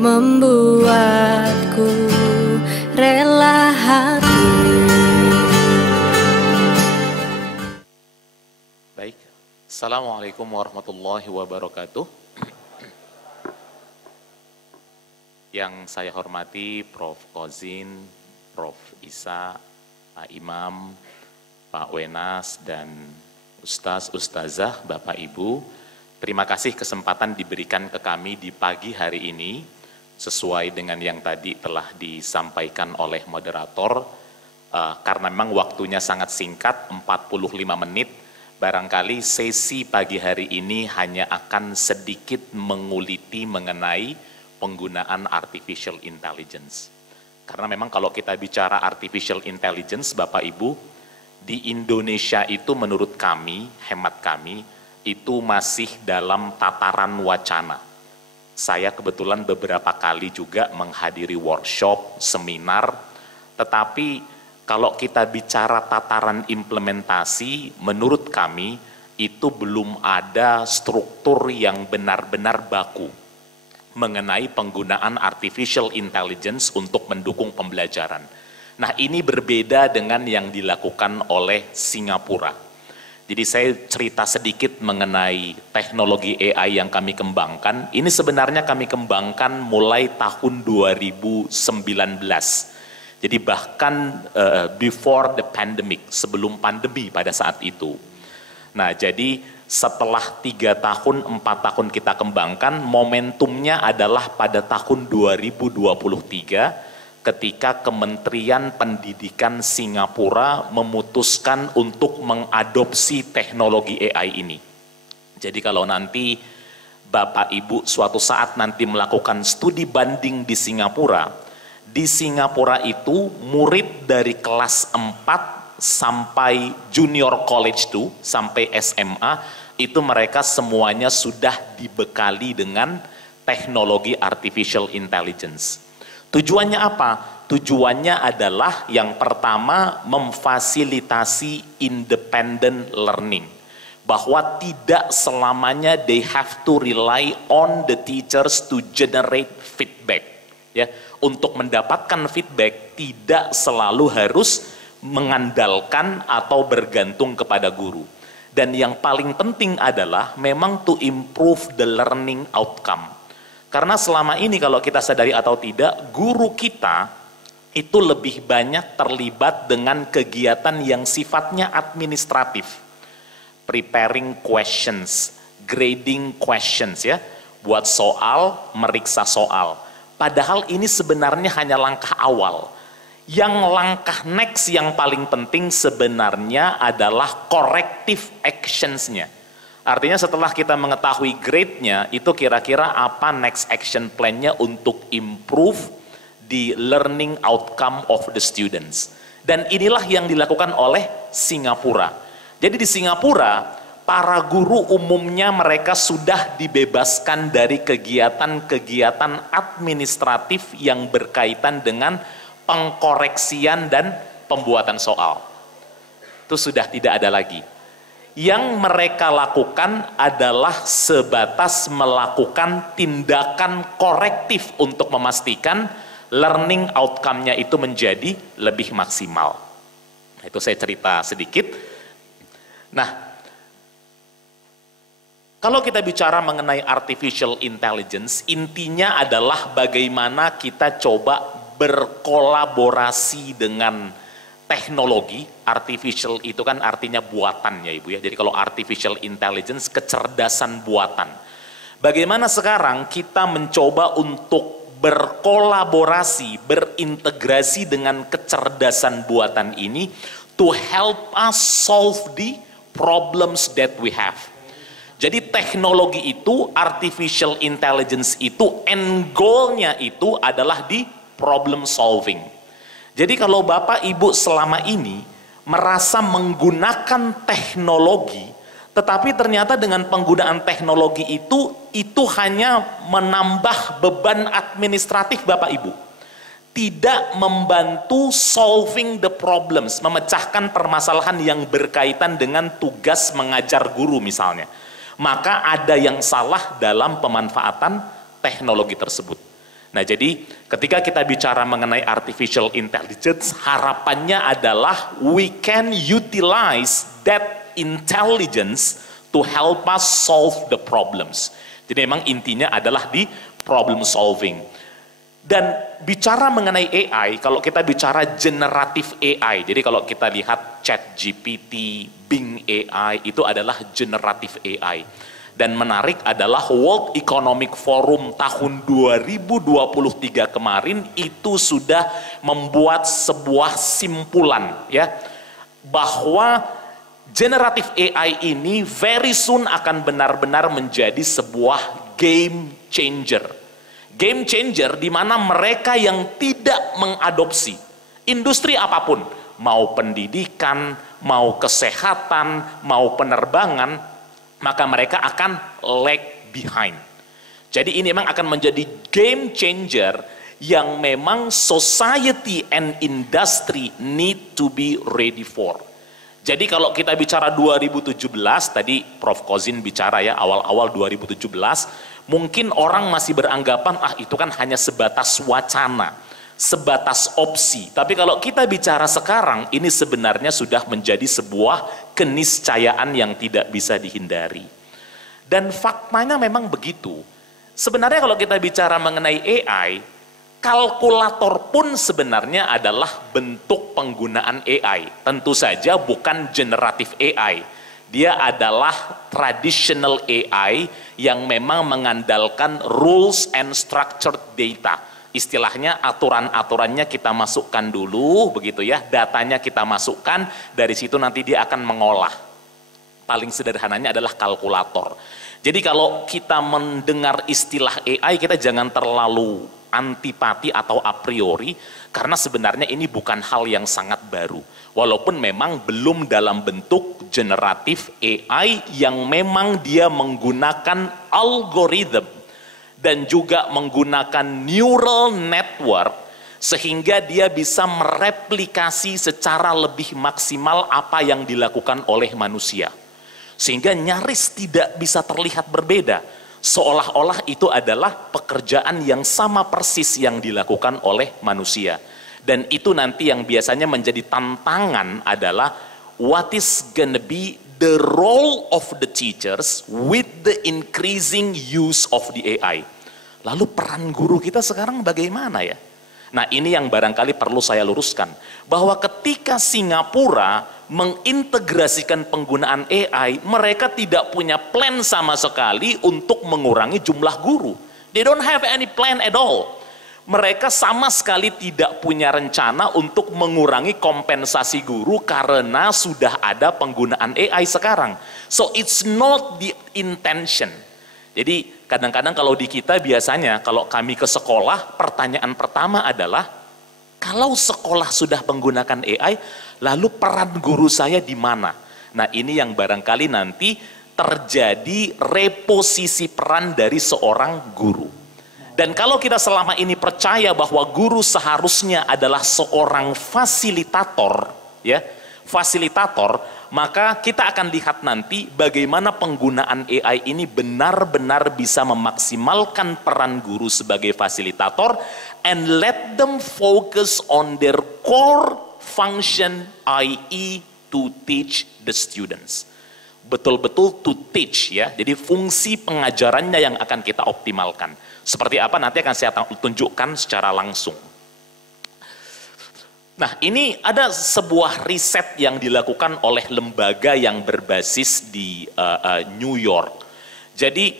membuatku rela hati. Baik, Assalamualaikum warahmatullahi wabarakatuh. Yang saya hormati Prof. Kozin, Prof. Isa, Pak Imam, Pak Wenas, dan Ustazah, Bapak Ibu. Terima kasih kesempatan diberikan ke kami di pagi hari ini, sesuai dengan yang tadi telah disampaikan oleh moderator. Karena memang waktunya sangat singkat, 45 menit, barangkali sesi pagi hari ini hanya akan sedikit menguliti mengenai penggunaan artificial intelligence. Karena memang kalau kita bicara artificial intelligence, Bapak Ibu, di Indonesia itu menurut kami, hemat kami, itu masih dalam tataran wacana. Saya kebetulan beberapa kali juga menghadiri workshop, seminar, tetapi kalau kita bicara tataran implementasi, menurut kami itu belum ada struktur yang benar-benar baku mengenai penggunaan artificial intelligence untuk mendukung pembelajaran. Nah, ini berbeda dengan yang dilakukan oleh Singapura. Jadi saya cerita sedikit mengenai teknologi AI yang kami kembangkan. Ini sebenarnya kami kembangkan mulai tahun 2019. Jadi bahkan before the pandemic, sebelum pandemi pada saat itu. Nah, jadi setelah 3 tahun, 4 tahun kita kembangkan, momentumnya adalah pada tahun 2023, ketika Kementerian Pendidikan Singapura memutuskan untuk mengadopsi teknologi AI ini. Jadi kalau nanti Bapak Ibu suatu saat nanti melakukan studi banding di Singapura itu murid dari kelas 4 sampai junior college 2, sampai SMA, itu mereka semuanya sudah dibekali dengan teknologi artificial intelligence. Tujuannya apa? Tujuannya adalah yang pertama memfasilitasi independent learning. Bahwa tidak selamanya they have to rely on the teachers to generate feedback. Ya, untuk mendapatkan feedback tidak selalu harus mengandalkan atau bergantung kepada guru. Dan yang paling penting adalah memang to improve the learning outcome. Karena selama ini kalau kita sadari atau tidak, guru kita itu lebih banyak terlibat dengan kegiatan yang sifatnya administratif. Preparing questions, grading questions ya, buat soal, meriksa soal. Padahal ini sebenarnya hanya langkah awal. Yang langkah next yang paling penting sebenarnya adalah corrective actions-nya. Artinya setelah kita mengetahui grade-nya, itu kira-kira apa next action plan-nya untuk improve the learning outcome of the students. Dan inilah yang dilakukan oleh Singapura. Jadi di Singapura, para guru umumnya mereka sudah dibebaskan dari kegiatan-kegiatan administratif yang berkaitan dengan pengkoreksian dan pembuatan soal. Itu sudah tidak ada lagi. Yang mereka lakukan adalah sebatas melakukan tindakan korektif untuk memastikan learning outcome-nya itu menjadi lebih maksimal. Itu saya cerita sedikit. Nah, kalau kita bicara mengenai artificial intelligence, intinya adalah bagaimana kita coba berkolaborasi dengan teknologi. Artificial itu kan artinya buatan ya Ibu ya. Jadi kalau artificial intelligence, kecerdasan buatan. Bagaimana sekarang kita mencoba untuk berkolaborasi, berintegrasi dengan kecerdasan buatan ini to help us solve the problems that we have. Jadi teknologi itu, artificial intelligence itu, end goal-nya itu adalah di problem solving. Jadi kalau Bapak Ibu selama ini merasa menggunakan teknologi, tetapi ternyata dengan penggunaan teknologi itu hanya menambah beban administratif Bapak Ibu. Tidak membantu solving the problems, memecahkan permasalahan yang berkaitan dengan tugas mengajar guru misalnya. Maka ada yang salah dalam pemanfaatan teknologi tersebut. Nah, jadi ketika kita bicara mengenai artificial intelligence, harapannya adalah we can utilize that intelligence to help us solve the problems. Jadi memang intinya adalah di problem solving. Dan bicara mengenai AI, kalau kita bicara generatif AI, jadi kalau kita lihat ChatGPT, Bing AI, itu adalah generatif AI. Dan menarik adalah World Economic Forum tahun 2023 kemarin itu sudah membuat sebuah simpulan ya, bahwa generatif AI ini very soon akan benar-benar menjadi sebuah game changer. Game changer di mana mereka yang tidak mengadopsi industri apapun, mau pendidikan, mau kesehatan, mau penerbangan, maka mereka akan lag behind. Jadi ini memang akan menjadi game changer yang memang society and industry need to be ready for. Jadi kalau kita bicara 2017, tadi Prof. Kozin bicara ya, awal-awal 2017, mungkin orang masih beranggapan, itu kan hanya sebatas wacana, sebatas opsi. Tapi kalau kita bicara sekarang, ini sebenarnya sudah menjadi sebuah keniscayaan yang tidak bisa dihindari. Dan faktanya memang begitu. Sebenarnya kalau kita bicara mengenai AI, kalkulator pun sebenarnya adalah bentuk penggunaan AI. Tentu saja bukan generatif AI. Dia adalah traditional AI yang memang mengandalkan rules and structured data. Istilahnya aturan-aturannya kita masukkan dulu, begitu ya, datanya kita masukkan, dari situ nanti dia akan mengolah. Paling sederhananya adalah kalkulator. Jadi kalau kita mendengar istilah AI, kita jangan terlalu antipati atau a priori, karena sebenarnya ini bukan hal yang sangat baru. Walaupun memang belum dalam bentuk generatif AI yang memang dia menggunakan algoritma dan juga menggunakan neural network sehingga dia bisa mereplikasi secara lebih maksimal apa yang dilakukan oleh manusia. Sehingga nyaris tidak bisa terlihat berbeda. Seolah-olah itu adalah pekerjaan yang sama persis yang dilakukan oleh manusia. Dan itu nanti yang biasanya menjadi tantangan adalah what is gonna be the role of the teachers with the increasing use of the AI. Lalu peran guru kita sekarang bagaimana ya? Nah, ini yang barangkali perlu saya luruskan, bahwa ketika Singapura mengintegrasikan penggunaan AI, mereka tidak punya plan sama sekali untuk mengurangi jumlah guru. They don't have any plan at all. Mereka sama sekali tidak punya rencana untuk mengurangi kompensasi guru karena sudah ada penggunaan AI sekarang. So it's not the intention. Jadi kadang-kadang kalau di kita biasanya kalau kami ke sekolah, pertanyaan pertama adalah, kalau sekolah sudah menggunakan AI, lalu peran guru saya di mana? Nah, ini yang barangkali nanti terjadi reposisi peran dari seorang guru. Dan kalau kita selama ini percaya bahwa guru seharusnya adalah seorang fasilitator, ya, fasilitator, maka kita akan lihat nanti bagaimana penggunaan AI ini benar-benar bisa memaksimalkan peran guru sebagai fasilitator and let them focus on their core function, i.e. to teach the students. Betul-betul to teach ya. Jadi fungsi pengajarannya yang akan kita optimalkan. Seperti apa nanti akan saya tunjukkan secara langsung. Nah, ini ada sebuah riset yang dilakukan oleh lembaga yang berbasis di New York. Jadi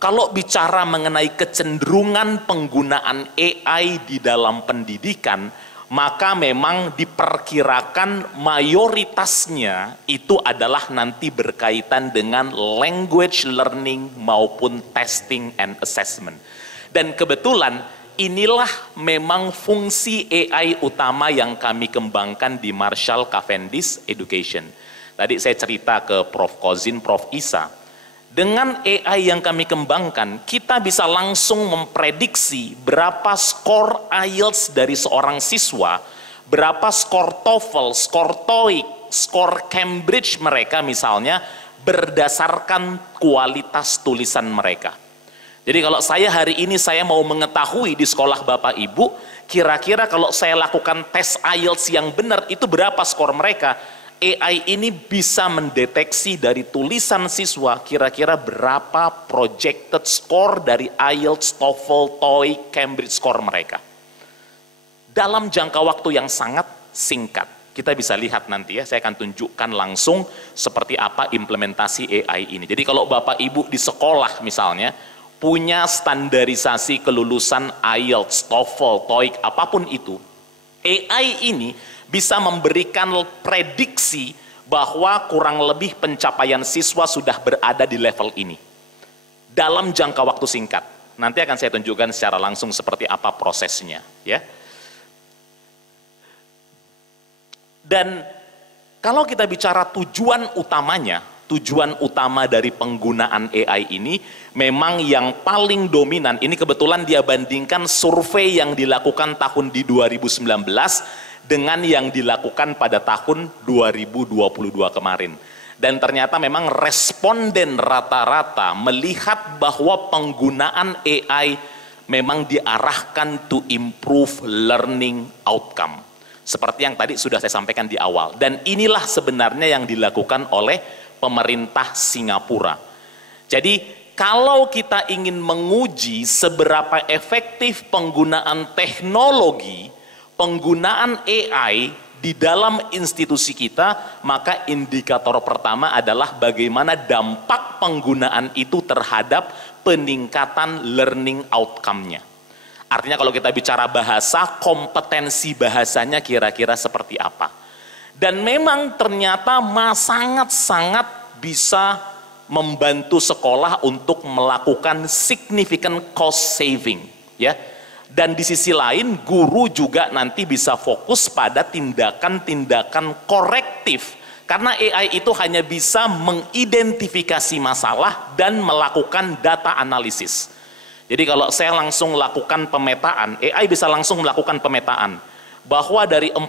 kalau bicara mengenai kecenderungan penggunaan AI di dalam pendidikan, maka memang diperkirakan mayoritasnya itu adalah nanti berkaitan dengan language learning maupun testing and assessment. Dan kebetulan inilah memang fungsi AI utama yang kami kembangkan di Marshall Cavendish Education. Tadi saya cerita ke Prof. Kozin, Prof. Isa. Dengan AI yang kami kembangkan, kita bisa langsung memprediksi berapa skor IELTS dari seorang siswa, berapa skor TOEFL, skor TOEIC, skor Cambridge mereka misalnya, berdasarkan kualitas tulisan mereka. Jadi kalau saya hari ini saya mau mengetahui di sekolah Bapak Ibu, kira-kira kalau saya lakukan tes IELTS yang benar, itu berapa skor mereka? AI ini bisa mendeteksi dari tulisan siswa, kira-kira berapa projected score dari IELTS, TOEFL, TOEIC, Cambridge score mereka. Dalam jangka waktu yang sangat singkat. Kita bisa lihat nanti ya, saya akan tunjukkan langsung seperti apa implementasi AI ini. Jadi kalau Bapak Ibu di sekolah misalnya, punya standarisasi kelulusan IELTS, TOEFL, TOEIC, apapun itu, AI ini bisa memberikan prediksi bahwa kurang lebih pencapaian siswa sudah berada di level ini. Dalam jangka waktu singkat. Nanti akan saya tunjukkan secara langsung seperti apa prosesnya. Ya. Dan kalau kita bicara tujuan utamanya, tujuan utama dari penggunaan AI ini memang yang paling dominan, ini kebetulan dia bandingkan survei yang dilakukan tahun di 2019 dengan yang dilakukan pada tahun 2022 kemarin. Dan ternyata memang responden rata-rata melihat bahwa penggunaan AI memang diarahkan to improve learning outcome. Seperti yang tadi sudah saya sampaikan di awal. Dan inilah sebenarnya yang dilakukan oleh pemerintah Singapura. Jadi kalau kita ingin menguji seberapa efektif penggunaan teknologi, penggunaan AI di dalam institusi kita, maka indikator pertama adalah bagaimana dampak penggunaan itu terhadap peningkatan learning outcome-nya. Artinya kalau kita bicara bahasa, kompetensi bahasanya kira-kira seperti apa. Dan memang ternyata sangat-sangat bisa membantu sekolah untuk melakukan significant cost saving, ya. Dan di sisi lain guru juga nanti bisa fokus pada tindakan-tindakan korektif, karena AI itu hanya bisa mengidentifikasi masalah dan melakukan data analisis. Jadi kalau saya langsung lakukan pemetaan, AI bisa langsung melakukan pemetaan bahwa dari 40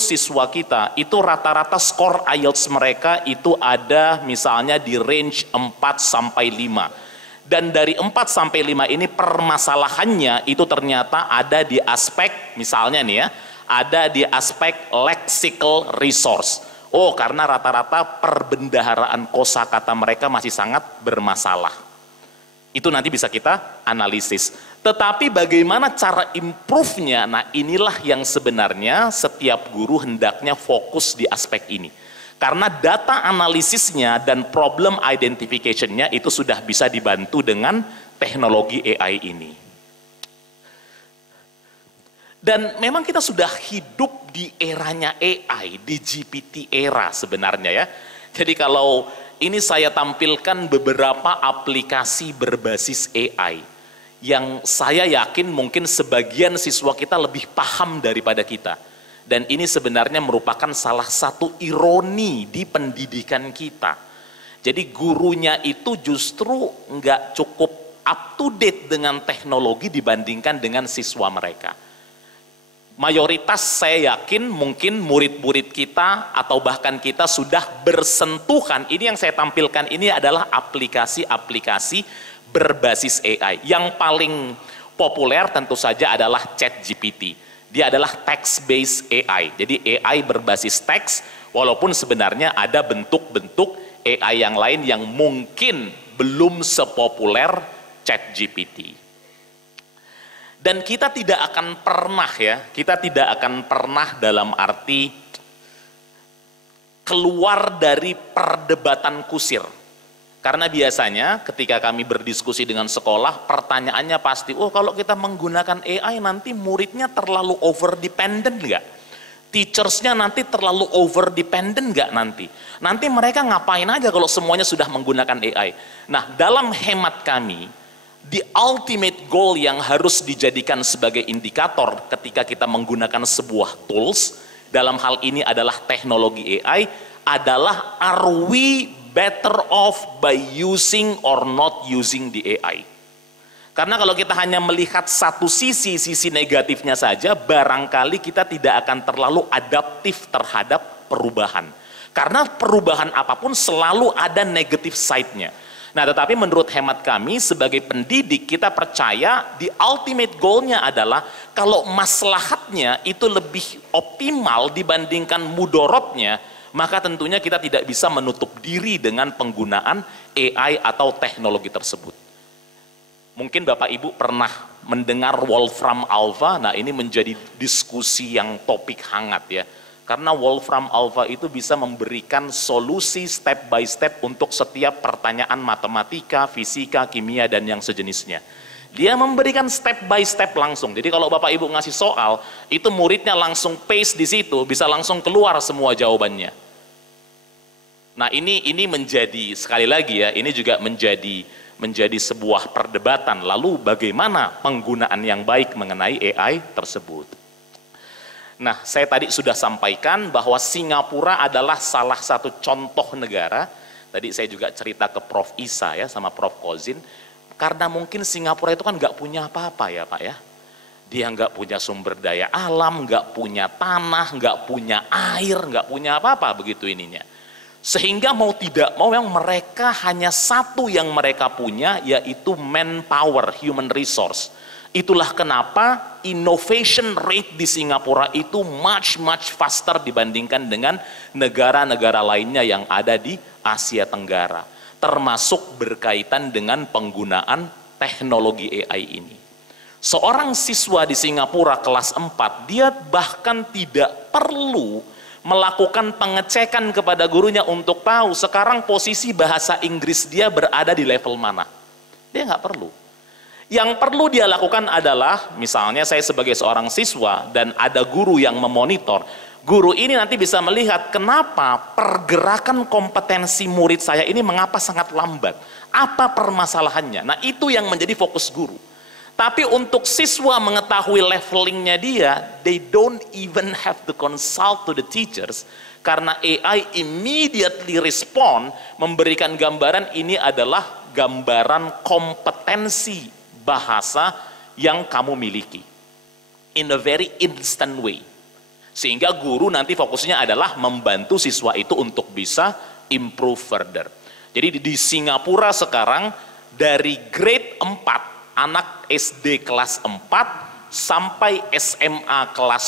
siswa kita itu rata-rata skor IELTS mereka itu ada misalnya di range 4 sampai 5. Dan dari 4 sampai 5 ini permasalahannya itu ternyata ada di aspek, misalnya nih ya, ada di aspek lexical resource. Oh, karena rata-rata perbendaharaan kosakata mereka masih sangat bermasalah. Itu nanti bisa kita analisis. Tetapi bagaimana cara improve-nya? Nah, inilah yang sebenarnya setiap guru hendaknya fokus di aspek ini. Karena data analisisnya dan problem identification-nya itu sudah bisa dibantu dengan teknologi AI ini. Dan memang kita sudah hidup di eranya AI, di GPT era sebenarnya ya. Jadi kalau ini saya tampilkan beberapa aplikasi berbasis AI yang saya yakin mungkin sebagian siswa kita lebih paham daripada kita. Dan ini sebenarnya merupakan salah satu ironi di pendidikan kita. Jadi gurunya itu justru nggak cukup up to date dengan teknologi dibandingkan dengan siswa mereka. Mayoritas saya yakin mungkin murid-murid kita atau bahkan kita sudah bersentuhan. Ini yang saya tampilkan ini adalah aplikasi-aplikasi berbasis AI. Yang paling populer tentu saja adalah ChatGPT. Dia adalah text-based AI. Jadi AI berbasis teks, walaupun sebenarnya ada bentuk-bentuk AI yang lain yang mungkin belum sepopuler ChatGPT. Dan kita tidak akan pernah ya, kita tidak akan pernah dalam arti keluar dari perdebatan kusir. Karena biasanya ketika kami berdiskusi dengan sekolah, pertanyaannya pasti, oh kalau kita menggunakan AI nanti muridnya terlalu over dependent nggak? Teachersnya nanti terlalu over dependent nggak nanti? Nanti mereka ngapain aja kalau semuanya sudah menggunakan AI? Nah, dalam hemat kami, the ultimate goal yang harus dijadikan sebagai indikator ketika kita menggunakan sebuah tools, dalam hal ini adalah teknologi AI, adalah are we better off by using or not using the AI? Karena kalau kita hanya melihat satu sisi negatifnya saja, barangkali kita tidak akan terlalu adaptif terhadap perubahan. Karena perubahan apapun selalu ada negative side-nya. Nah, tetapi menurut hemat kami sebagai pendidik, kita percaya the ultimate goal-nya adalah kalau maslahatnya itu lebih optimal dibandingkan mudorotnya, maka tentunya kita tidak bisa menutup diri dengan penggunaan AI atau teknologi tersebut. Mungkin Bapak Ibu pernah mendengar Wolfram Alpha, nah ini menjadi diskusi yang topik hangat ya. Karena Wolfram Alpha itu bisa memberikan solusi step by step untuk setiap pertanyaan matematika, fisika, kimia, dan yang sejenisnya. Dia memberikan step by step langsung. Jadi kalau Bapak Ibu ngasih soal, itu muridnya langsung paste di situ, bisa langsung keluar semua jawabannya. Nah ini menjadi, sekali lagi ya, ini juga menjadi sebuah perdebatan. Lalu bagaimana penggunaan yang baik mengenai AI tersebut? Nah, saya tadi sudah sampaikan bahwa Singapura adalah salah satu contoh negara. Tadi saya juga cerita ke Prof. Isa ya, sama Prof. Kozin. Karena mungkin Singapura itu kan nggak punya apa-apa ya Pak ya. Dia nggak punya sumber daya alam, nggak punya tanah, nggak punya air, nggak punya apa-apa begitu ininya. Sehingga mau tidak mau yang mereka hanya satu yang mereka punya, yaitu manpower, human resource. Itulah kenapa innovation rate di Singapura itu much faster dibandingkan dengan negara-negara lainnya yang ada di Asia Tenggara. Termasuk berkaitan dengan penggunaan teknologi AI ini. Seorang siswa di Singapura kelas 4, dia bahkan tidak perlu melakukan pengecekan kepada gurunya untuk tahu sekarang posisi bahasa Inggris dia berada di level mana. Dia nggak perlu. Yang perlu dia lakukan adalah, misalnya saya sebagai seorang siswa dan ada guru yang memonitor, guru ini nanti bisa melihat kenapa pergerakan kompetensi murid saya ini mengapa sangat lambat. Apa permasalahannya? Nah itu yang menjadi fokus guru. Tapi untuk siswa mengetahui levelingnya dia, they don't even have to consult to the teachers, karena AI immediately respond, memberikan gambaran ini adalah gambaran kompetensi bahasa yang kamu miliki in a very instant way, sehingga guru nanti fokusnya adalah membantu siswa itu untuk bisa improve further. Jadi di Singapura sekarang dari grade 4 anak SD kelas 4 sampai SMA kelas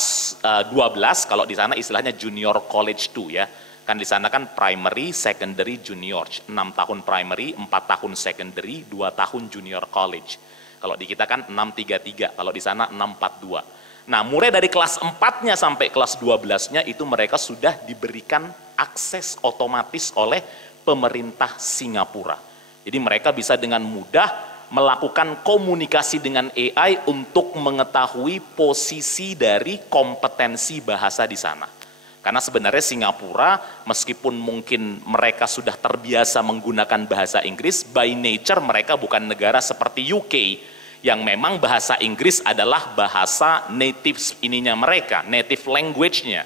12, kalau di sana istilahnya junior college 2 ya, kan di sana kan primary, secondary, junior, 6 tahun primary, 4 tahun secondary, 2 tahun junior college. Kalau di kita kan 633, kalau di sana 642. Nah, mulai dari kelas 4-nya sampai kelas 12-nya itu mereka sudah diberikan akses otomatis oleh pemerintah Singapura. Jadi mereka bisa dengan mudah melakukan komunikasi dengan AI untuk mengetahui posisi dari kompetensi bahasa di sana. Karena sebenarnya Singapura, meskipun mungkin mereka sudah terbiasa menggunakan bahasa Inggris, by nature mereka bukan negara seperti UK, yang memang bahasa Inggris adalah bahasa native ininya mereka, native language-nya.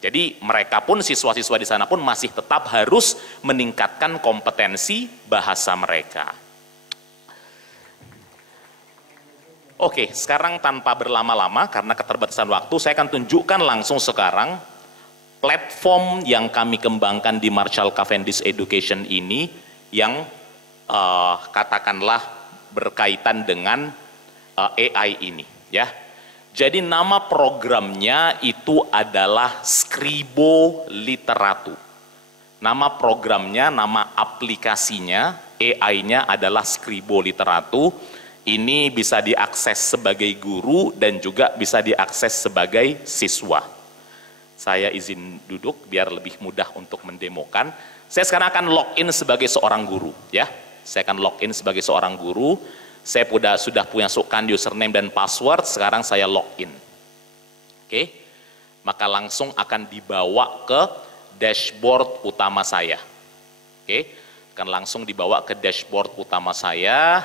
Jadi mereka pun, siswa-siswa di sana pun masih tetap harus meningkatkan kompetensi bahasa mereka. Oke, sekarang tanpa berlama-lama, karena keterbatasan waktu, saya akan tunjukkan langsung sekarang platform yang kami kembangkan di Marshall Cavendish Education ini yang katakanlah berkaitan dengan AI ini ya. Jadi nama programnya itu adalah Scribo Literatur. Nama programnya, nama aplikasinya, AI-nya adalah Scribo Literatur. Ini bisa diakses sebagai guru dan juga bisa diakses sebagai siswa. Saya izin duduk biar lebih mudah untuk mendemokan. Saya sekarang akan login sebagai seorang guru ya. Saya akan login sebagai seorang guru. Saya sudah punya username dan password, sekarang saya login. Oke. Maka langsung akan dibawa ke dashboard utama saya. Oke. Akan langsung dibawa ke dashboard utama saya.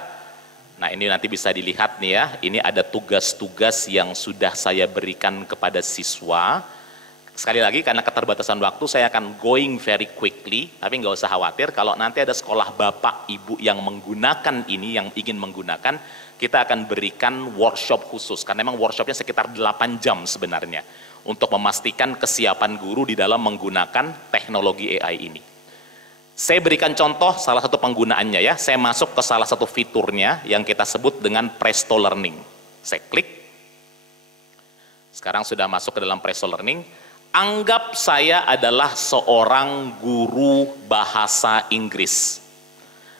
Nah, ini nanti bisa dilihat nih ya. Ini ada tugas-tugas yang sudah saya berikan kepada siswa. Sekali lagi karena keterbatasan waktu saya akan going very quickly, tapi nggak usah khawatir kalau nanti ada sekolah bapak ibu yang menggunakan ini, yang ingin menggunakan, kita akan berikan workshop khusus, karena memang workshopnya sekitar 8 jam sebenarnya, untuk memastikan kesiapan guru di dalam menggunakan teknologi AI ini. Saya berikan contoh salah satu penggunaannya ya. Saya masuk ke salah satu fiturnya yang kita sebut dengan Presto Learning. Saya klik. Sekarang sudah masuk ke dalam Presto Learning. Anggap saya adalah seorang guru bahasa Inggris.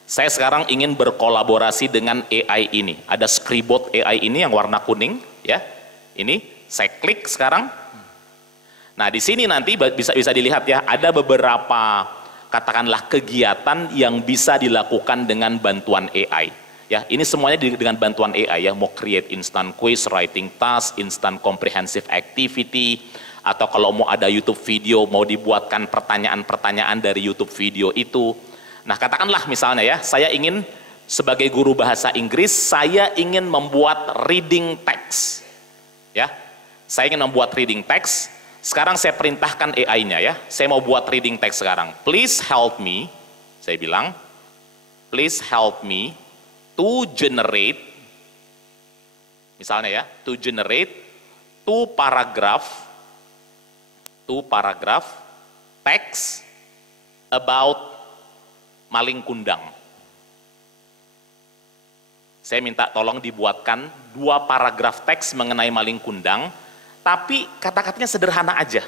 Saya sekarang ingin berkolaborasi dengan AI ini. Ada Scribot AI ini yang warna kuning ya. Ini saya klik sekarang. Nah, di sini nanti bisa dilihat ya, ada beberapa katakanlah kegiatan yang bisa dilakukan dengan bantuan AI. Ya, ini semuanya dengan bantuan AI ya, mau create instant quiz, writing task, instant comprehensive activity, atau kalau mau ada YouTube video, mau dibuatkan pertanyaan-pertanyaan dari YouTube video itu. Nah, katakanlah misalnya ya, saya ingin sebagai guru bahasa Inggris, saya ingin membuat reading text. Ya, saya ingin membuat reading text. Sekarang saya perintahkan AI-nya ya, saya mau buat reading text sekarang. Please help me, saya bilang, please help me to generate, misalnya ya, to generate two paragraph text about maling kundang. Saya minta tolong dibuatkan 2 paragraf teks mengenai maling kundang, tapi kata-katanya sederhana aja.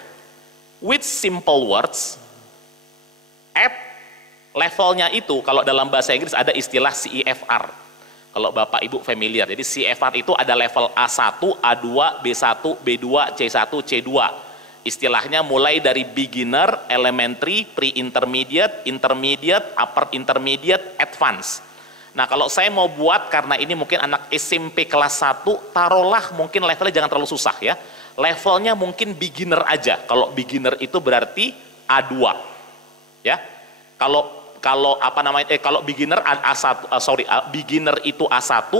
With simple words, at levelnya itu, kalau dalam bahasa Inggris ada istilah CEFR. Kalau Bapak Ibu familiar, jadi CEFR itu ada level A1, A2, B1, B2, C1, C2. Istilahnya mulai dari beginner, elementary, pre-intermediate, intermediate, upper intermediate, advance. Nah, kalau saya mau buat, karena ini mungkin anak SMP kelas 1, taruhlah mungkin levelnya jangan terlalu susah ya. Levelnya mungkin beginner aja. Kalau beginner itu berarti A2. Ya. Kalau beginner A1, beginner itu A1,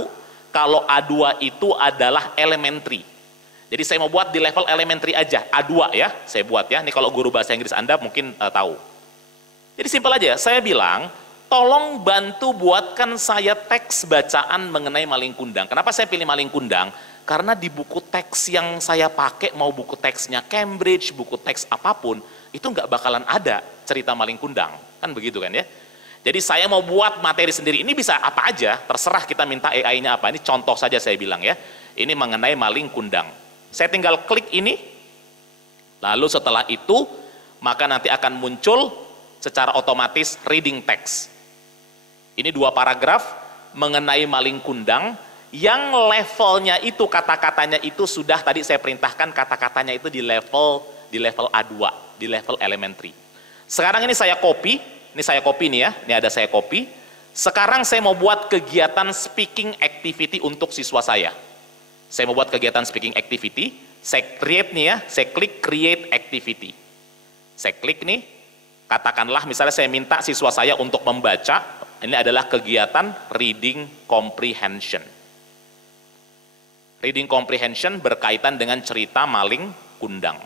kalau A2 itu adalah elementary. Jadi saya mau buat di level elementary aja, A2 ya, saya buat ya. Ini kalau guru bahasa Inggris Anda mungkin tahu. Jadi simpel aja, saya bilang, tolong bantu buatkan saya teks bacaan mengenai maling kundang. Kenapa saya pilih maling kundang? Karena di buku teks yang saya pakai, mau buku teksnya Cambridge, buku teks apapun, itu nggak bakalan ada cerita maling kundang. Kan begitu kan ya? Jadi saya mau buat materi sendiri, ini bisa apa aja, terserah kita minta AI-nya apa. Ini contoh saja saya bilang ya, ini mengenai maling kundang. Saya tinggal klik ini, lalu setelah itu, maka nanti akan muncul secara otomatis reading text. Ini 2 paragraf mengenai maling kundang, yang levelnya itu, kata-katanya itu sudah tadi saya perintahkan kata-katanya itu di level A2, di level elementary. Sekarang ini saya copy nih ya, ini ada saya copy. Sekarang saya mau buat kegiatan speaking activity untuk siswa saya. Saya mau buat kegiatan speaking activity, saya create nih ya, saya klik create activity. Saya klik nih, katakanlah misalnya saya minta siswa saya untuk membaca, ini adalah kegiatan reading comprehension. Reading comprehension berkaitan dengan cerita maling kundang.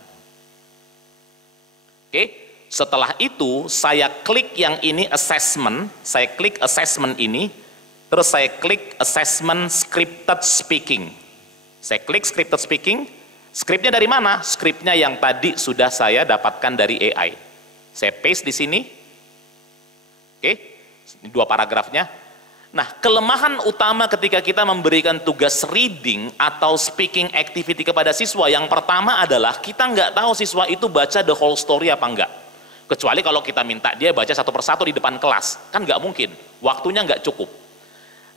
Oke, setelah itu saya klik yang ini assessment, saya klik assessment ini, terus saya klik assessment scripted speaking. Saya klik scripted speaking, skripnya dari mana? Skripnya yang tadi sudah saya dapatkan dari AI. Saya paste di sini. Oke, ini 2 paragrafnya. Nah, kelemahan utama ketika kita memberikan tugas reading atau speaking activity kepada siswa, yang pertama adalah kita nggak tahu siswa itu baca the whole story apa enggak. Kecuali kalau kita minta dia baca satu persatu di depan kelas, kan nggak mungkin, waktunya nggak cukup.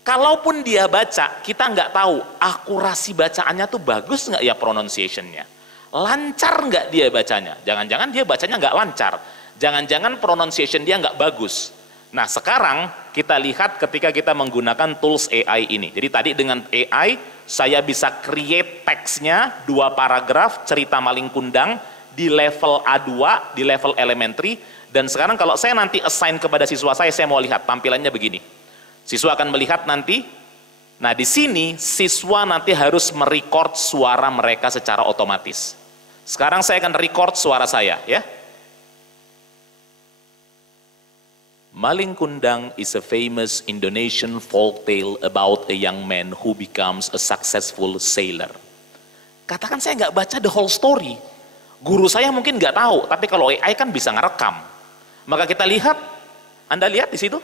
Kalaupun dia baca, kita nggak tahu akurasi bacaannya tuh bagus nggak ya, pronunciation-nya. Lancar nggak dia bacanya? Jangan-jangan dia bacanya nggak lancar. Jangan-jangan pronunciation dia nggak bagus. Nah, sekarang kita lihat ketika kita menggunakan tools AI ini. Jadi tadi dengan AI, saya bisa create teksnya 2 paragraf cerita maling kundang di level A2, di level elementary. Dan sekarang kalau saya nanti assign kepada siswa saya mau lihat tampilannya begini. Siswa akan melihat nanti, nah di sini siswa nanti harus merecord suara mereka secara otomatis. Sekarang saya akan record suara saya ya. Maling Kundang is a famous Indonesian folk tale about a young man who becomes a successful sailor. Katakan saya nggak baca the whole story. Guru saya mungkin nggak tahu, tapi kalau AI kan bisa ngerekam. Maka kita lihat Anda lihat di situ?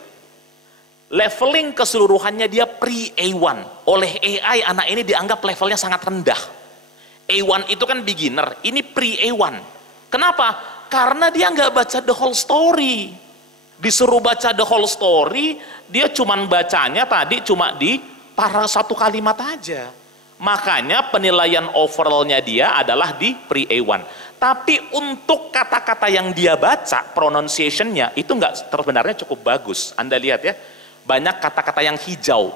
Leveling keseluruhannya dia pre-A1. Oleh AI anak ini dianggap levelnya sangat rendah. A1 itu kan beginner, ini pre-A1. Kenapa? Karena dia nggak baca the whole story. Disuruh baca the whole story, dia cuman bacanya tadi cuma di satu kalimat aja. Makanya penilaian overallnya dia adalah di pre-A1. Tapi untuk kata-kata yang dia baca, pronunciation-nya itu nggak sebenarnya cukup bagus. Anda lihat ya, banyak kata-kata yang hijau,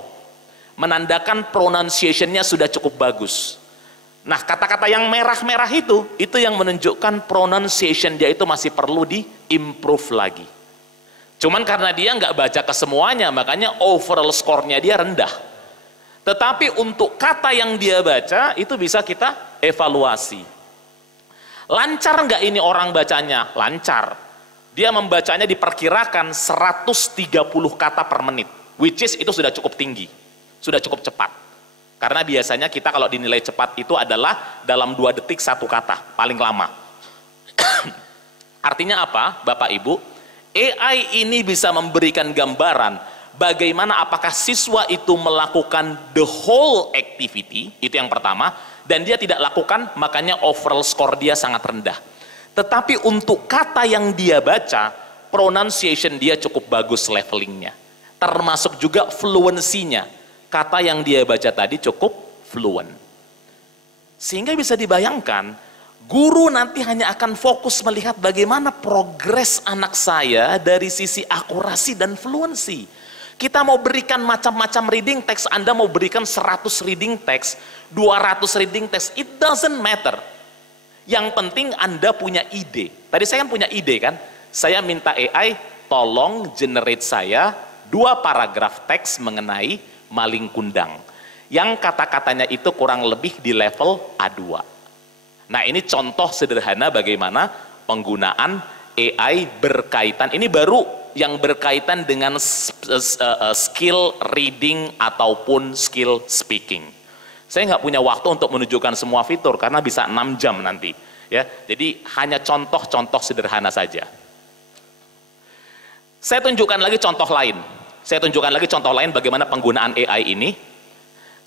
menandakan pronunciation-nya sudah cukup bagus. Nah, kata-kata yang merah-merah itu yang menunjukkan pronunciation dia itu masih perlu di-improve lagi. Cuman karena dia nggak baca ke semuanya, makanya overall score-nya dia rendah. Tetapi untuk kata yang dia baca, itu bisa kita evaluasi. Lancar nggak ini orang bacanya? Lancar. Dia membacanya diperkirakan 130 kata per menit, which is itu sudah cukup tinggi, sudah cukup cepat. Karena biasanya kita kalau dinilai cepat itu adalah dalam 2 detik 1 kata, paling lama. Artinya apa, Bapak Ibu? AI ini bisa memberikan gambaran bagaimana apakah siswa itu melakukan the whole activity, itu yang pertama, dan dia tidak lakukan, makanya overall score dia sangat rendah. Tetapi untuk kata yang dia baca, pronunciation dia cukup bagus levelingnya. Termasuk juga fluensinya. Kata yang dia baca tadi cukup fluent. Sehingga bisa dibayangkan, guru nanti hanya akan fokus melihat bagaimana progres anak saya dari sisi akurasi dan fluensi. Kita mau berikan macam-macam reading text, Anda mau berikan 100 reading text, 200 reading text, it doesn't matter. Yang penting Anda punya ide. Tadi saya kan punya ide kan, saya minta AI tolong generate saya 2 paragraf teks mengenai maling kundang. Yang kata-katanya itu kurang lebih di level A2. Nah, ini contoh sederhana bagaimana penggunaan AI berkaitan, ini baru yang berkaitan dengan skill reading ataupun skill speaking. Saya nggak punya waktu untuk menunjukkan semua fitur karena bisa 6 jam nanti. Ya, jadi hanya contoh-contoh sederhana saja. Saya tunjukkan lagi contoh lain. Saya tunjukkan lagi contoh lain bagaimana penggunaan AI ini.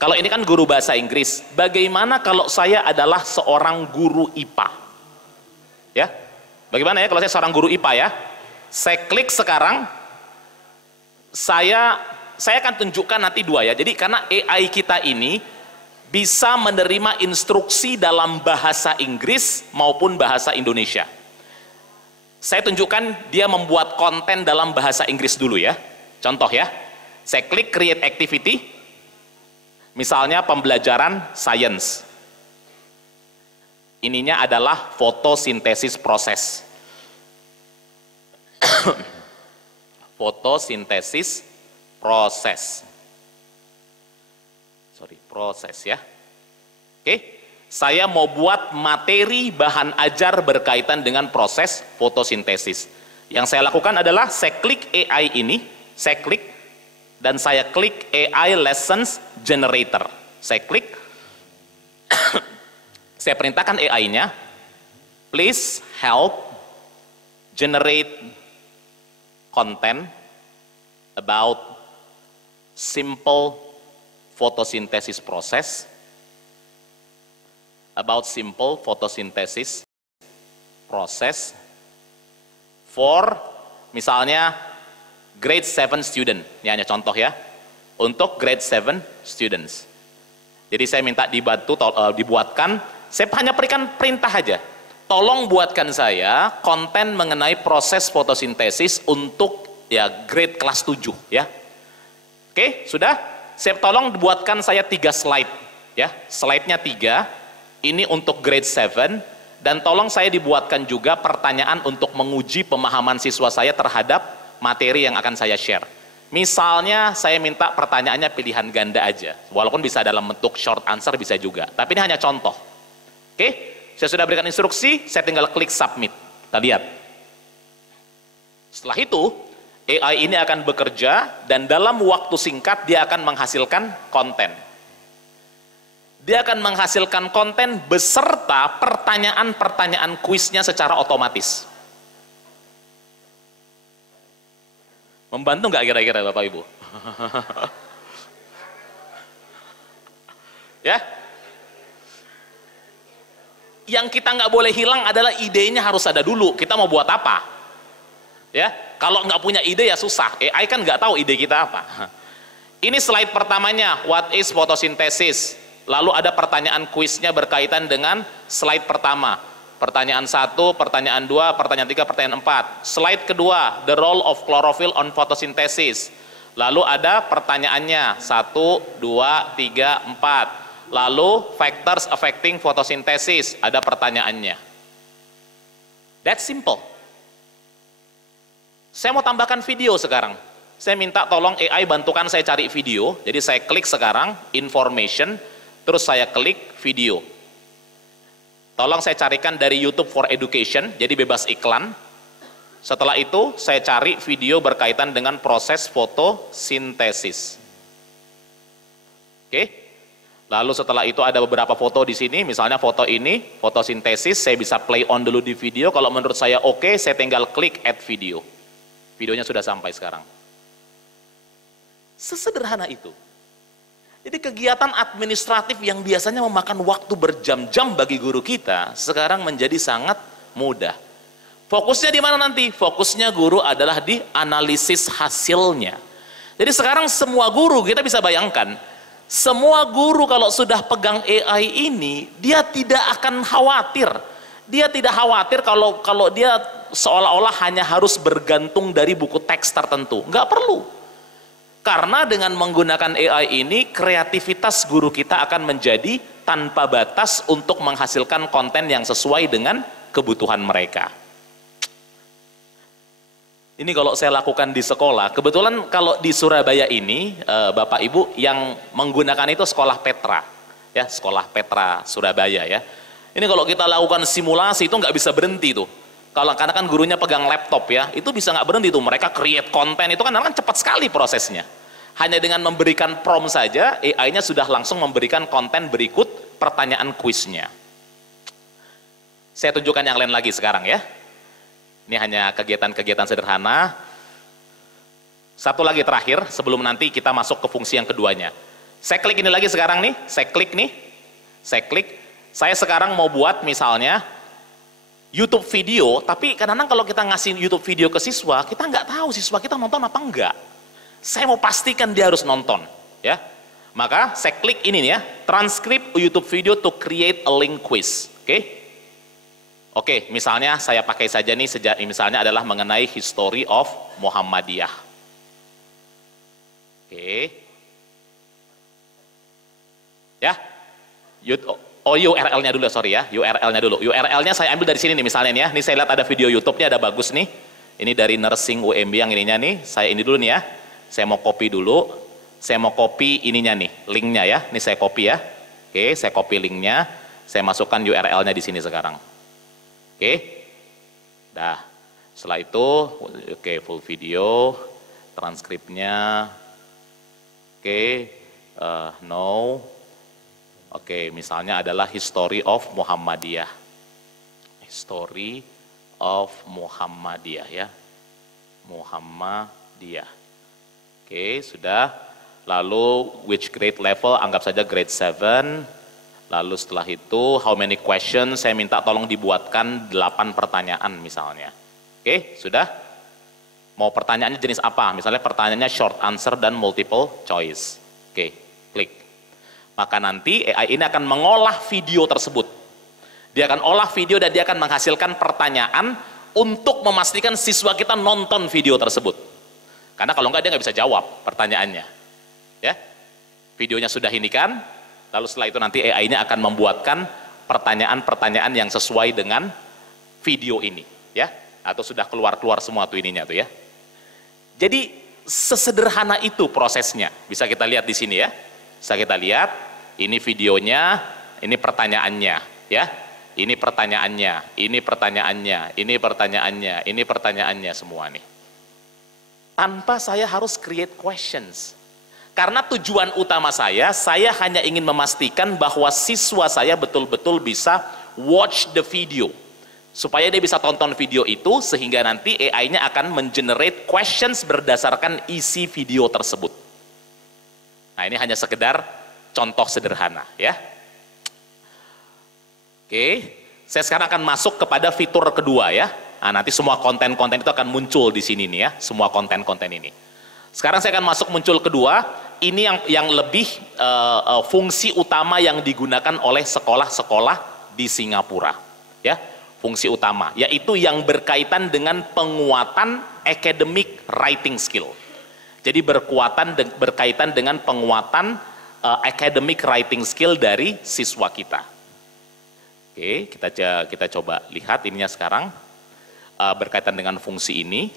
Kalau ini kan guru bahasa Inggris, bagaimana kalau saya adalah seorang guru IPA? Ya, bagaimana ya kalau saya seorang guru IPA ya? Saya klik sekarang, saya akan tunjukkan nanti 2 ya. Jadi karena AI kita ini bisa menerima instruksi dalam bahasa Inggris maupun bahasa Indonesia. Saya tunjukkan dia membuat konten dalam bahasa Inggris dulu ya. Contoh ya, saya klik create activity, misalnya pembelajaran science. Ininya adalah fotosintesis proses. Fotosintesis proses. Proses ya. Oke, saya mau buat materi bahan ajar berkaitan dengan proses fotosintesis. Yang saya lakukan adalah saya klik AI ini, saya klik dan saya klik AI lessons generator. Saya klik, saya perintahkan AI-nya, please help generate content about simple photosynthesis process, about simple photosynthesis process for misalnya grade 7 student. Ini hanya contoh ya, untuk grade 7 students. Jadi saya minta dibantu dibuatkan, saya hanya berikan perintah aja, tolong buatkan saya konten mengenai proses fotosintesis untuk ya grade kelas 7 ya. Oke, sudah? Saya tolong buatkan saya 3 slide ya, slide-nya 3, ini untuk grade 7, dan tolong saya dibuatkan juga pertanyaan untuk menguji pemahaman siswa saya terhadap materi yang akan saya share. Misalnya saya minta pertanyaannya pilihan ganda aja, walaupun bisa dalam bentuk short answer bisa juga, tapi ini hanya contoh. Oke, saya sudah berikan instruksi, saya tinggal klik submit. Kita lihat. Setelah itu AI ini akan bekerja dan dalam waktu singkat dia akan menghasilkan konten. Dia akan menghasilkan konten beserta pertanyaan-pertanyaan kuisnya secara otomatis. Membantu nggak kira-kira Bapak Ibu? Ya, yang kita nggak boleh hilang adalah idenya harus ada dulu. Kita mau buat apa? Ya, kalau nggak punya ide ya susah. AI kan nggak tahu ide kita apa. Ini slide pertamanya, what is photosynthesis? Lalu ada pertanyaan kuisnya berkaitan dengan slide pertama. Pertanyaan 1, pertanyaan 2, pertanyaan 3, pertanyaan 4. Slide kedua, the role of chlorophyll on photosynthesis. Lalu ada pertanyaannya, 1, 2, 3, 4. Lalu factors affecting photosynthesis, ada pertanyaannya. That's simple. Saya mau tambahkan video sekarang. Saya minta tolong AI bantukan saya cari video. Jadi saya klik sekarang, information, terus saya klik video. Tolong saya carikan dari YouTube for Education, jadi bebas iklan. Setelah itu saya cari video berkaitan dengan proses fotosintesis. Oke. Lalu setelah itu ada beberapa foto di sini, misalnya foto ini, fotosintesis, saya bisa play on dulu di video. Kalau menurut saya oke, saya tinggal klik add video. Videonya sudah sampai sekarang. Sesederhana itu. Jadi kegiatan administratif yang biasanya memakan waktu berjam-jam bagi guru kita, sekarang menjadi sangat mudah. Fokusnya di mana nanti? Fokusnya guru adalah di analisis hasilnya. Jadi sekarang semua guru, kita bisa bayangkan, semua guru kalau sudah pegang AI ini, dia tidak akan khawatir. Dia tidak khawatir kalau dia seolah-olah hanya harus bergantung dari buku teks tertentu. Nggak perlu. Karena dengan menggunakan AI ini, kreativitas guru kita akan menjadi tanpa batas untuk menghasilkan konten yang sesuai dengan kebutuhan mereka. Ini kalau saya lakukan di sekolah, kebetulan kalau di Surabaya ini, Bapak Ibu yang menggunakan itu sekolah Petra, ya sekolah Petra Surabaya ya. Ini kalau kita lakukan simulasi itu nggak bisa berhenti tuh. Karena kan gurunya pegang laptop ya, itu bisa nggak berhenti tuh. Mereka create konten itu kan cepat sekali prosesnya. Hanya dengan memberikan prompt saja, AI-nya sudah langsung memberikan konten berikut pertanyaan kuisnya. Saya tunjukkan yang lain lagi sekarang ya. Ini hanya kegiatan-kegiatan sederhana. Satu lagi terakhir, sebelum nanti kita masuk ke fungsi yang keduanya. Saya klik ini lagi sekarang nih, saya klik nih, saya klik. Saya sekarang mau buat misalnya YouTube video, tapi kadang-kadang kalau kita ngasih YouTube video ke siswa, kita nggak tahu siswa kita nonton apa enggak. Saya mau pastikan dia harus nonton, ya. Maka saya klik ini nih ya, transcript YouTube video to create a link quiz, oke? Oke, misalnya saya pakai saja nih, misalnya adalah mengenai history of Muhammadiyah. Oke. Ya. URL-nya dulu, sorry ya, URL-nya dulu. URL-nya saya ambil dari sini nih misalnya nih ya. Ini saya lihat ada video YouTube-nya, ada bagus nih. Ini dari Nursing UMB yang ininya nih. Saya ini dulu nih ya. Saya mau copy dulu. Saya mau copy ininya nih, link-nya ya. Ini saya copy ya. Oke, saya copy link-nya. Saya masukkan URL-nya di sini sekarang. Oke, dah. Setelah itu, oke, full video, transkripnya, oke, no, oke, misalnya adalah history of Muhammadiyah, history of Muhammadiyah ya, Muhammadiyah. Oke, sudah. Lalu which grade level? Anggap saja grade 7. Lalu setelah itu, how many questions, saya minta tolong dibuatkan 8 pertanyaan misalnya. Oke, sudah? Mau pertanyaannya jenis apa? Misalnya pertanyaannya short answer dan multiple choice. Oke, klik. Maka nanti AI ini akan mengolah video tersebut. Dia akan olah video dan dia akan menghasilkan pertanyaan untuk memastikan siswa kita nonton video tersebut. Karena kalau enggak dia nggak bisa jawab pertanyaannya. Ya, videonya sudah ini kan? Lalu setelah itu nanti AI-nya akan membuatkan pertanyaan-pertanyaan yang sesuai dengan video ini, ya, atau sudah keluar semua tuh ininya tuh ya. Jadi sesederhana itu prosesnya. Bisa kita lihat di sini ya. Bisa kita lihat, ini videonya, ini pertanyaannya, ya. Ini pertanyaannya, ini pertanyaannya, ini pertanyaannya, ini pertanyaannya semua nih. Tanpa saya harus create questions. Karena tujuan utama saya hanya ingin memastikan bahwa siswa saya betul-betul bisa watch the video. Supaya dia bisa tonton video itu, sehingga nanti AI-nya akan mengenerate questions berdasarkan isi video tersebut. Nah, ini hanya sekedar contoh sederhana ya. Oke, saya sekarang akan masuk kepada fitur kedua ya. Nah, nanti semua konten-konten itu akan muncul di sini nih ya, semua konten-konten ini. Sekarang saya akan masuk muncul kedua, ini yang lebih fungsi utama yang digunakan oleh sekolah-sekolah di Singapura ya. Fungsi utama, yaitu yang berkaitan dengan penguatan academic writing skill. Jadi berkaitan dengan penguatan academic writing skill dari siswa kita. Oke, kita coba lihat ininya sekarang berkaitan dengan fungsi ini.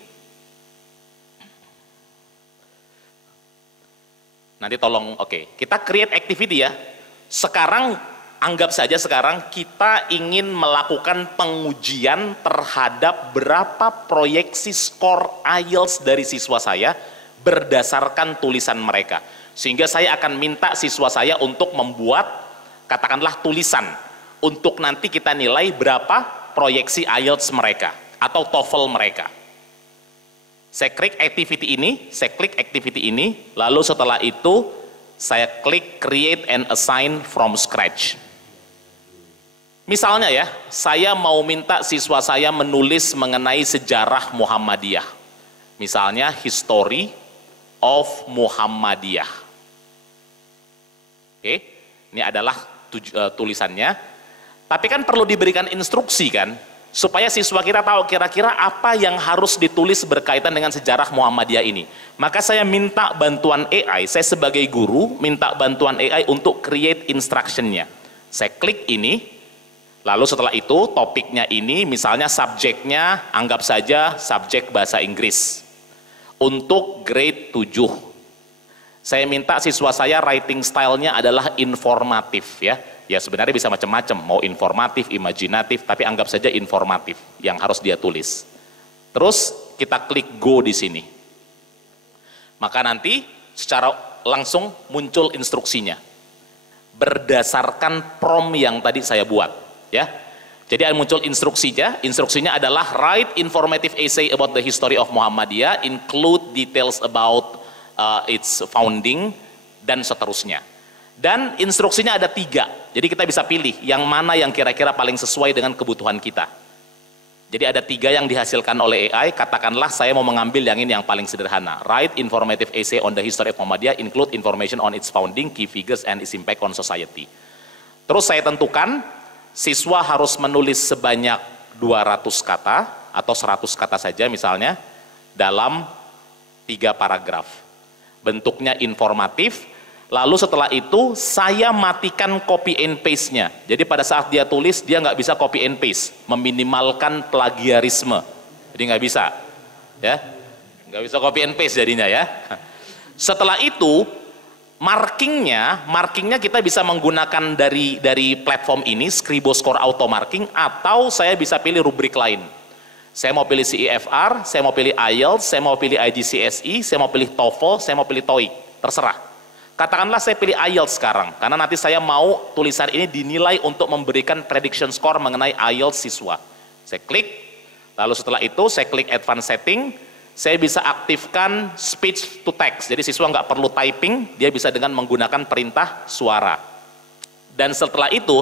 Nanti tolong, oke, kita create activity ya. Sekarang anggap saja sekarang kita ingin melakukan pengujian terhadap berapa proyeksi skor IELTS dari siswa saya berdasarkan tulisan mereka. Sehingga saya akan minta siswa saya untuk membuat, katakanlah tulisan, untuk nanti kita nilai berapa proyeksi IELTS mereka, atau TOEFL mereka. Saya klik activity ini, lalu setelah itu, saya klik create and assign from scratch. Misalnya ya, saya mau minta siswa saya menulis mengenai sejarah Muhammadiyah. Misalnya, history of Muhammadiyah. Oke, ini adalah tulisannya. Tapi kan perlu diberikan instruksi kan, supaya siswa kita tahu kira-kira apa yang harus ditulis berkaitan dengan sejarah Muhammadiyah ini. Maka saya minta bantuan AI, saya sebagai guru minta bantuan AI untuk create instruction-nya. Saya klik ini, lalu setelah itu topiknya ini, misalnya subjeknya, anggap saja subjek bahasa Inggris. Untuk grade 7. Saya minta siswa saya writing style-nya adalah informatif ya. Ya sebenarnya bisa macam-macam, mau informatif, imajinatif, tapi anggap saja informatif yang harus dia tulis. Terus kita klik go di sini. Maka nanti secara langsung muncul instruksinya. Berdasarkan prompt yang tadi saya buat, ya. Jadi ada muncul instruksinya adalah write informative essay about the history of Muhammadiyah, include details about its founding, dan seterusnya. Dan instruksinya ada 3, jadi kita bisa pilih yang mana yang kira-kira paling sesuai dengan kebutuhan kita. Jadi ada 3 yang dihasilkan oleh AI, katakanlah saya mau mengambil yang ini yang paling sederhana. Write informative essay on the history of Muhammadiyah, include information on its founding, key figures, and its impact on society. Terus saya tentukan, siswa harus menulis sebanyak 200 kata, atau 100 kata saja misalnya, dalam 3 paragraf. Bentuknya informatif, lalu setelah itu saya matikan copy and paste-nya. Jadi pada saat dia tulis, dia nggak bisa copy and paste, meminimalkan plagiarisme. Jadi nggak bisa, ya, nggak bisa copy and paste jadinya ya. Setelah itu markingnya kita bisa menggunakan dari platform ini, Scribo Score Auto Marking, atau saya bisa pilih rubrik lain. Saya mau pilih CEFR, saya mau pilih IELTS, saya mau pilih IGCSE, saya mau pilih TOEFL, saya mau pilih TOEIC, terserah. Katakanlah saya pilih IELTS sekarang, karena nanti saya mau tulisan ini dinilai untuk memberikan prediction score mengenai IELTS siswa. Saya klik, lalu setelah itu saya klik advanced setting, saya bisa aktifkan speech to text, jadi siswa nggak perlu typing, dia bisa dengan menggunakan perintah suara. Dan setelah itu,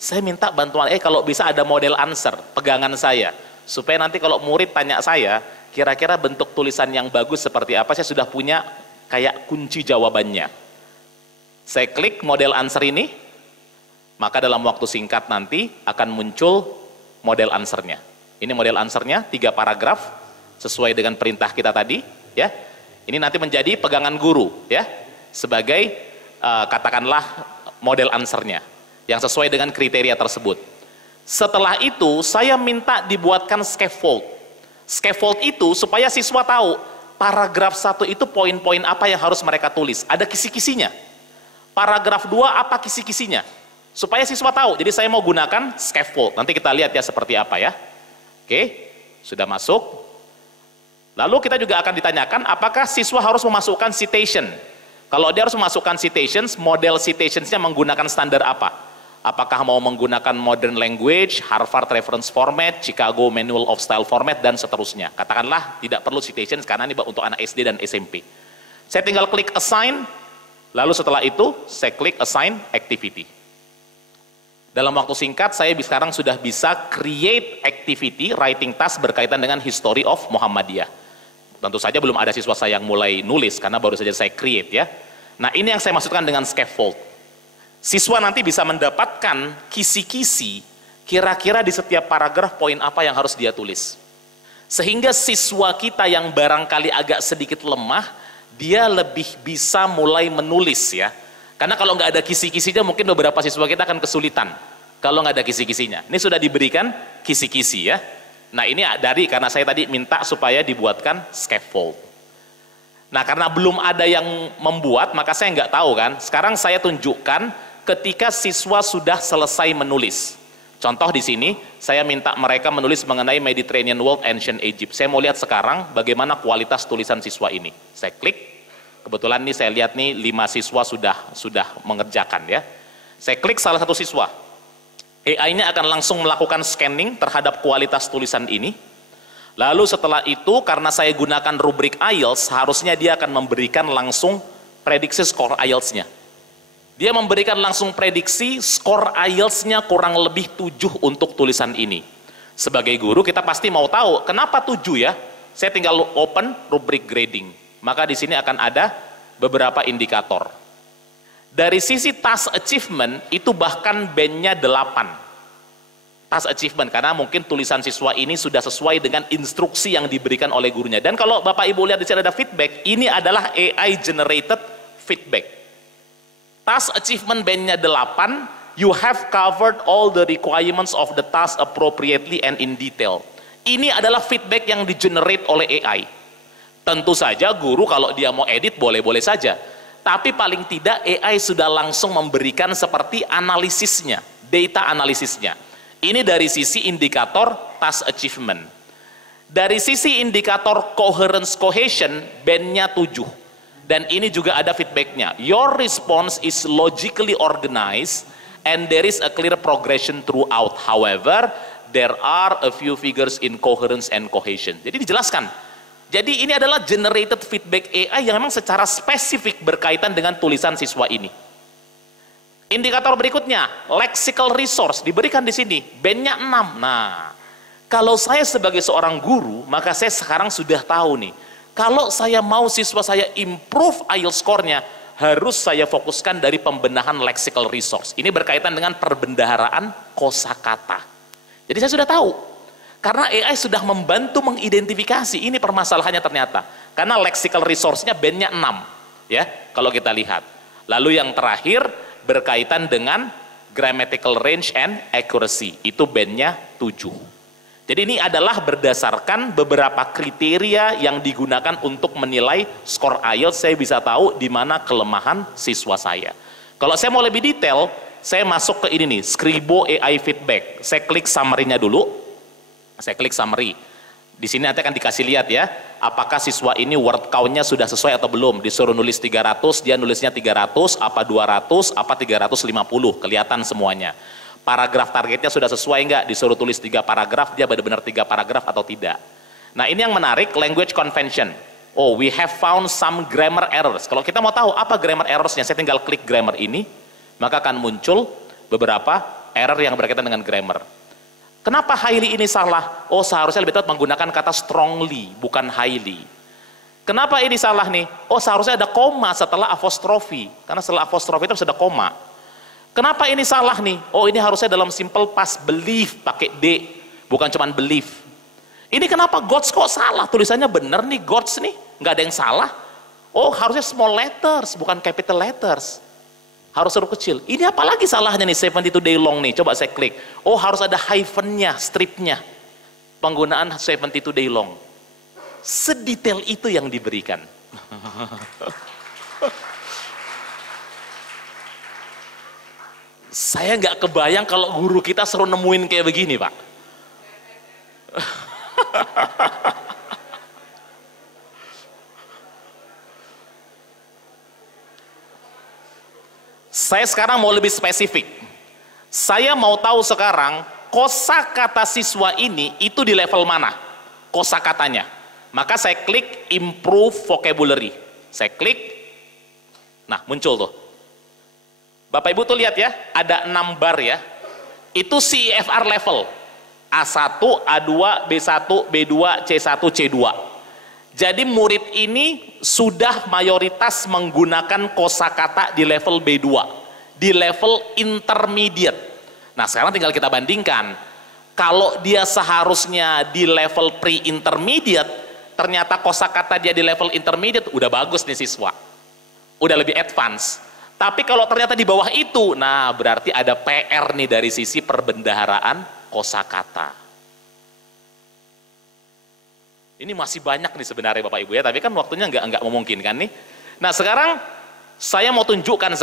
saya minta bantuan, kalau bisa ada model answer, pegangan saya, supaya nanti kalau murid tanya saya, kira-kira bentuk tulisan yang bagus seperti apa, saya sudah punya kayak kunci jawabannya. Saya klik model answer ini, maka dalam waktu singkat nanti akan muncul model answernya. Ini model answernya, 3 paragraf, sesuai dengan perintah kita tadi, ya. Ini nanti menjadi pegangan guru, ya, sebagai katakanlah model answernya, yang sesuai dengan kriteria tersebut. Setelah itu, saya minta dibuatkan scaffold. Scaffold itu supaya siswa tahu, paragraf 1 itu poin-poin apa yang harus mereka tulis, ada kisi-kisinya. Paragraf 2 apa kisi-kisinya, supaya siswa tahu. Jadi saya mau gunakan scaffold, nanti kita lihat ya seperti apa ya. Oke, sudah masuk. Lalu kita juga akan ditanyakan apakah siswa harus memasukkan citation. Kalau dia harus memasukkan citations, model citationsnya menggunakan standar apa? apakah mau menggunakan modern language, Harvard reference format, Chicago Manual of Style format, dan seterusnya. Katakanlah tidak perlu citation karena ini untuk anak SD dan SMP. Saya tinggal klik assign, lalu setelah itu saya klik assign activity. Dalam waktu singkat, saya sekarang sudah bisa create activity, writing task berkaitan dengan history of Muhammadiyah. Tentu saja belum ada siswa saya yang mulai nulis, karena baru saja saya create ya. Nah ini yang saya maksudkan dengan scaffold. Siswa nanti bisa mendapatkan kisi-kisi, kira-kira di setiap paragraf poin apa yang harus dia tulis. Sehingga siswa kita yang barangkali agak sedikit lemah, dia lebih bisa mulai menulis ya. Karena kalau nggak ada kisi-kisinya mungkin beberapa siswa kita akan kesulitan kalau nggak ada kisi-kisinya. Ini sudah diberikan kisi-kisi ya. Nah ini karena saya tadi minta supaya dibuatkan scaffold. Nah karena belum ada yang membuat maka saya nggak tahu kan. Sekarang saya tunjukkan ketika siswa sudah selesai menulis. Contoh di sini saya minta mereka menulis mengenai Mediterranean World Ancient Egypt. Saya mau lihat sekarang bagaimana kualitas tulisan siswa ini. Saya klik. Kebetulan nih saya lihat nih 5 siswa sudah mengerjakan ya. Saya klik salah satu siswa. AI-nya akan langsung melakukan scanning terhadap kualitas tulisan ini. Lalu setelah itu karena saya gunakan rubrik IELTS, harusnya dia akan memberikan langsung prediksi skor IELTS-nya. Dia memberikan langsung prediksi skor IELTS-nya kurang lebih 7 untuk tulisan ini. Sebagai guru kita pasti mau tahu kenapa 7 ya. Saya tinggal open rubrik grading. Maka di sini akan ada beberapa indikator. Dari sisi task achievement itu bahkan bandnya 8. Task achievement karena mungkin tulisan siswa ini sudah sesuai dengan instruksi yang diberikan oleh gurunya. Dan kalau Bapak Ibu lihat di sini ada feedback, ini adalah AI generated feedback. Task achievement bandnya 8, you have covered all the requirements of the task appropriately and in detail. Ini adalah feedback yang di-generate oleh AI. Tentu saja guru kalau dia mau edit boleh-boleh saja. Tapi paling tidak AI sudah langsung memberikan seperti analisisnya, data analisisnya. Ini dari sisi indikator task achievement. Dari sisi indikator coherence cohesion, bandnya 7. Dan ini juga ada feedbacknya. Your response is logically organized and there is a clear progression throughout. However, there are a few figures in coherence and cohesion. Jadi dijelaskan. Jadi ini adalah generated feedback AI yang memang secara spesifik berkaitan dengan tulisan siswa ini. Indikator berikutnya, lexical resource diberikan di sini, bandnya 6. Nah, kalau saya sebagai seorang guru, maka saya sekarang sudah tahu nih, kalau saya mau siswa saya improve IELTS score-nya, harus saya fokuskan dari pembenahan lexical resource. Ini berkaitan dengan perbendaharaan kosakata. Jadi saya sudah tahu. Karena AI sudah membantu mengidentifikasi ini permasalahannya ternyata. Karena lexical resource-nya bandnya 6. Ya, kalau kita lihat. Lalu yang terakhir berkaitan dengan grammatical range and accuracy. Itu bandnya 7. Jadi ini adalah berdasarkan beberapa kriteria yang digunakan untuk menilai skor IELTS. Saya bisa tahu di mana kelemahan siswa saya. Kalau saya mau lebih detail, saya masuk ke ini nih, Scribo AI Feedback. Saya klik summary-nya dulu. Saya klik summary. Di sini nanti akan dikasih lihat ya, apakah siswa ini word count-nya sudah sesuai atau belum. Disuruh nulis 300, dia nulisnya 300, apa 200, apa 350, kelihatan semuanya. Paragraf targetnya sudah sesuai enggak? Disuruh tulis 3 paragraf, dia benar-benar 3 paragraf atau tidak. Nah ini yang menarik, language convention. Oh, we have found some grammar errors. Kalau kita mau tahu apa grammar errors-nya, saya tinggal klik grammar ini, maka akan muncul beberapa error yang berkaitan dengan grammar. Kenapa highly ini salah? Oh, seharusnya lebih tepat menggunakan kata strongly, bukan highly. Kenapa ini salah nih? Oh, seharusnya ada koma setelah apostrofi. Karena setelah apostrofi itu harus ada koma. Kenapa ini salah nih? Oh, ini harusnya dalam simple past believe, pakai D. Bukan cuman believe. Ini kenapa gods kok salah? Tulisannya bener nih, gods nih. Nggak ada yang salah. Oh, harusnya small letters, bukan capital letters. Harus huruf kecil. Ini apalagi salahnya nih 72 day long nih. Coba saya klik. Oh, harus ada hyphennya, stripnya. Penggunaan 72 day long. Sedetail itu yang diberikan. Saya nggak kebayang kalau guru kita suruh nemuin kayak begini, Pak. Saya sekarang mau lebih spesifik. Saya mau tahu sekarang kosakata siswa ini itu di level mana kosakatanya. Maka saya klik improve vocabulary. Saya klik, nah muncul tuh. Bapak Ibu tuh lihat ya, ada 6 bar ya. Itu CEFR level. A1, A2, B1, B2, C1, C2. Jadi murid ini sudah mayoritas menggunakan kosakata di level B2, di level intermediate. Nah sekarang tinggal kita bandingkan, kalau dia seharusnya di level pre-intermediate, ternyata kosakata dia di level intermediate, udah bagus nih siswa, udah lebih advance. Tapi kalau ternyata di bawah itu, nah berarti ada PR nih dari sisi perbendaharaan kosakata. Ini masih banyak nih sebenarnya Bapak Ibu ya, tapi kan waktunya nggak memungkinkan nih. Nah sekarang saya mau tunjukkan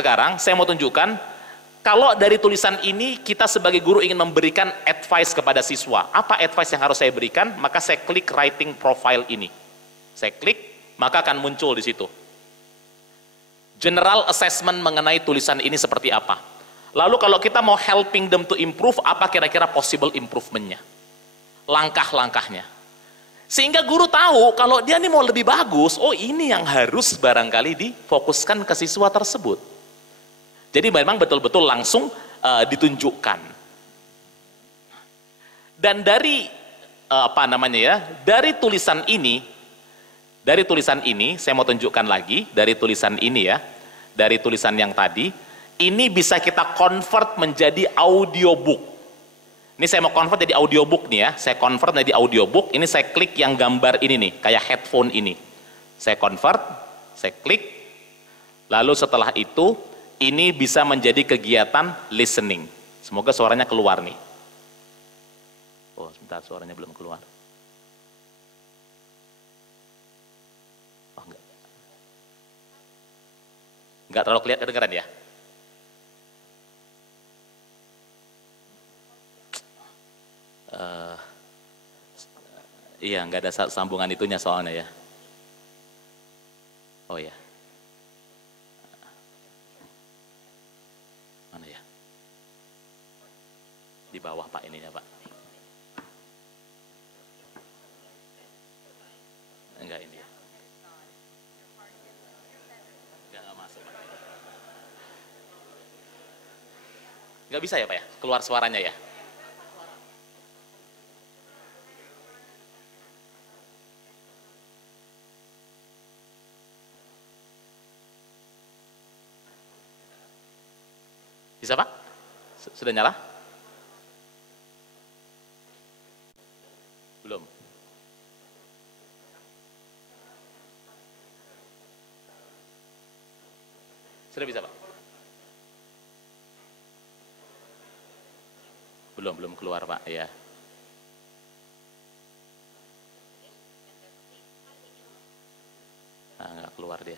kalau dari tulisan ini kita sebagai guru ingin memberikan advice kepada siswa. Apa advice yang harus saya berikan? Maka saya klik writing profile ini. Saya klik, maka akan muncul di situ. General assessment mengenai tulisan ini seperti apa. Lalu kalau kita mau helping them to improve, apa kira-kira possible improvementnya? Langkah-langkahnya. Sehingga guru tahu kalau dia nih mau lebih bagus, oh ini yang harus barangkali difokuskan ke siswa tersebut. Jadi memang betul-betul langsung ditunjukkan. Dan dari dari tulisan ini saya mau tunjukkan lagi dari tulisan ini ya, dari tulisan yang tadi, ini bisa kita convert menjadi audiobook. Ini saya mau convert jadi audiobook nih ya, saya convert jadi audiobook, ini saya klik yang gambar ini nih, kayak headphone ini. Saya convert, saya klik, lalu setelah itu, ini bisa menjadi kegiatan listening. Semoga suaranya keluar nih. Oh sebentar, suaranya belum keluar. Oh enggak. Enggak terlalu kedengeran ya? Iya, nggak ada sambungan itunya soalnya ya. Oh ya. Mana ya? Di bawah Pak ininya Pak. Enggak ini ya. Enggak masuk Pak. Enggak bisa ya Pak ya? Keluar suaranya ya? Bisa Pak? Sudah nyala? Belum. Sudah bisa Pak? Belum keluar Pak ya. Nah, nggak keluar dia.